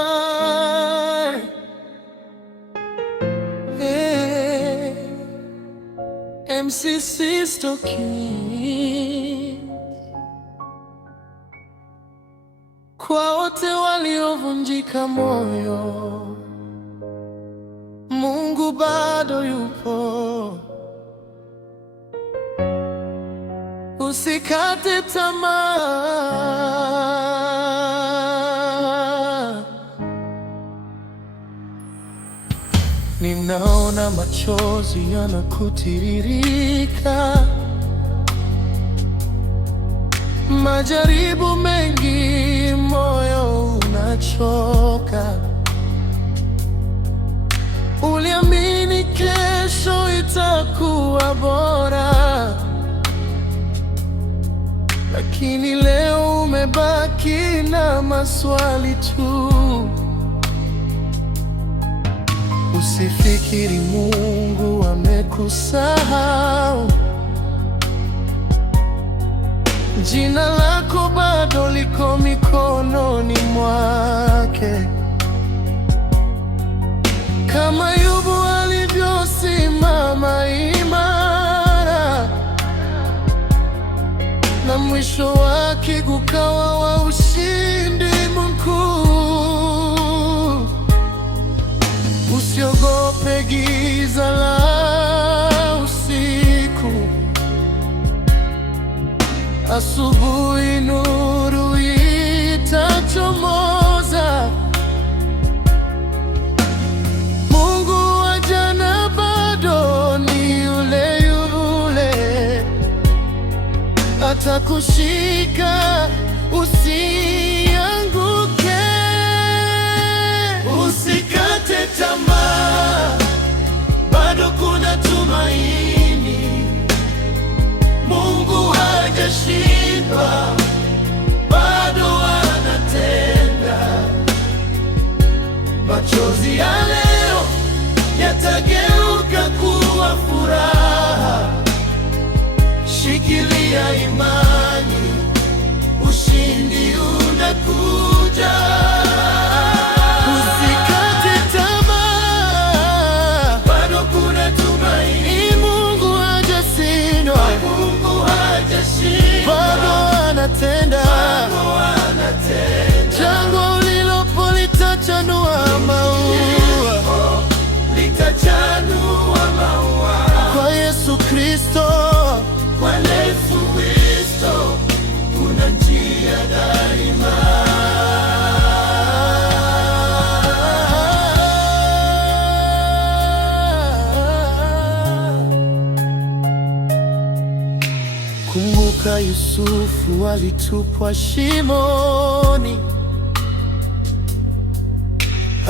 Ah, eh, MC Sisto King. Kwa wote waliovunjika moyo, Mungu bado yupo. Usikate tamaa. Ninaona machozi yanakutiririka, majaribu mengi, moyo unachoka. Uliamini kesho itakuwa bora, lakini leo umebaki na maswali tu. Usifikiri Mungu amekusahau. Jina lako bado liko mikononi mwake. Kama Ayubu alivyosimama imara, na mwisho wake ukawa wa ushindi mkuu. Usiogope giza la usiku, asubuhi nuru itachomoza. Mungu wa jana bado ni yule yule, atakushika usianguke. Usikate tamaa, bado kuna tumaini. Mungu hajashindwa, bado anatenda. Machozi ya leo yatageuka kuwa furaha. Shikilia imani, ushindi unakuja. Usikate tamaa, bado kuna tumaini. Mungu hajashindwa, bado anatenda. Jangwa lilopo litachanua maua, kwa Yesu Kristo. Kwa Yesu Kristo kuna njia daima. Kumbuka Yusufu alitupwa shimoni,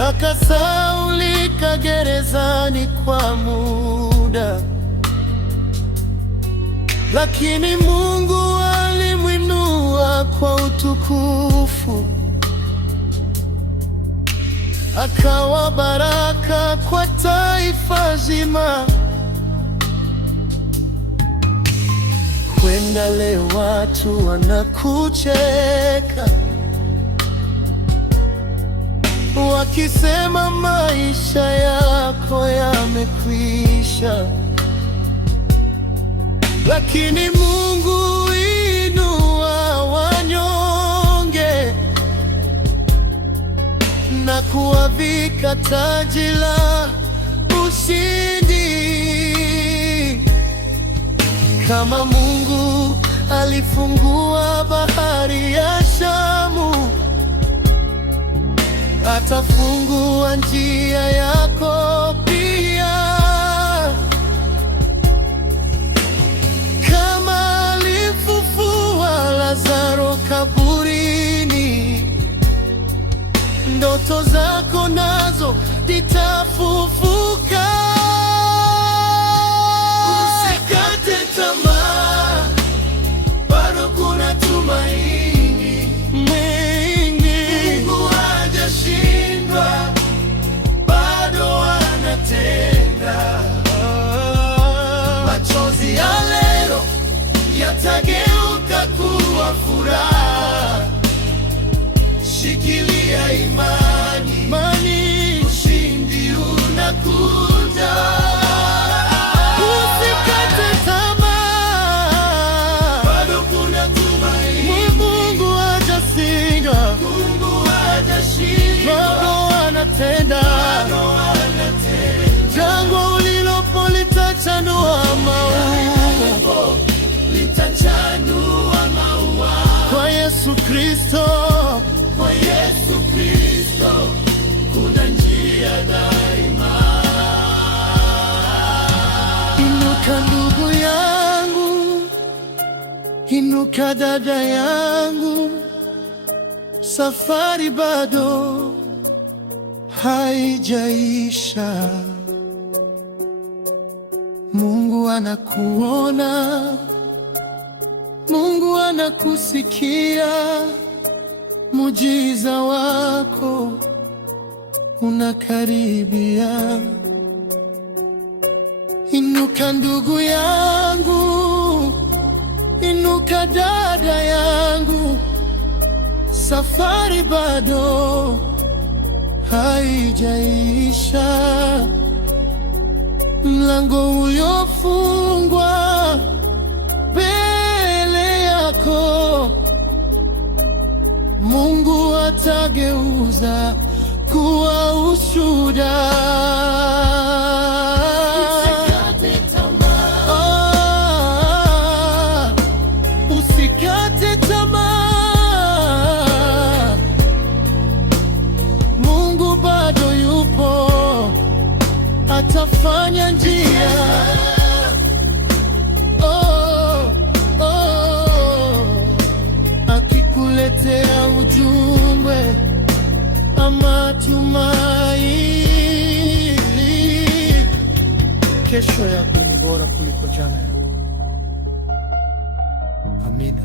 akasaulika gerezani kwa muda, lakini Mungu alimwinua kwa utukufu, akawa baraka kwa taifa zima. Kwenda leo watu wanakucheka, wakisema maisha yako yamekwisha, lakini Mungu inua wanyonge na kuwavika taji la ushindi. Kama Mungu alifungua bahari ya Shamu, atafungua njia yako pia. Kama alifufua Lazaro kaburini, ndoto zako nazo zitafufuka. Usikate tamaa, bado kuna tumaini. Mungu hajashindwa, bado anatenda. Machozi ya leo yatageuka kuwa furaha. litachanua maua, litachanua maua kwa Yesu Kristo, kwa Yesu Kristo kuna njia daima. Inuka ndugu yangu, inuka dada yangu, safari bado haijaisha. Mungu anakuona, Mungu anakusikia, muujiza wako unakaribia. Inuka ndugu yangu, inuka dada yangu, safari bado haijaisha. Mlango uliofungwa mbele yako, Mungu atageuza kuwa ushuhuda. Usikate tamaa, usikate tamaa. Mungu bado yupo, atafanya njia. Akikuletea ujumbe ama tumaini, kesho yako ni bora kuliko jana yako. Amina.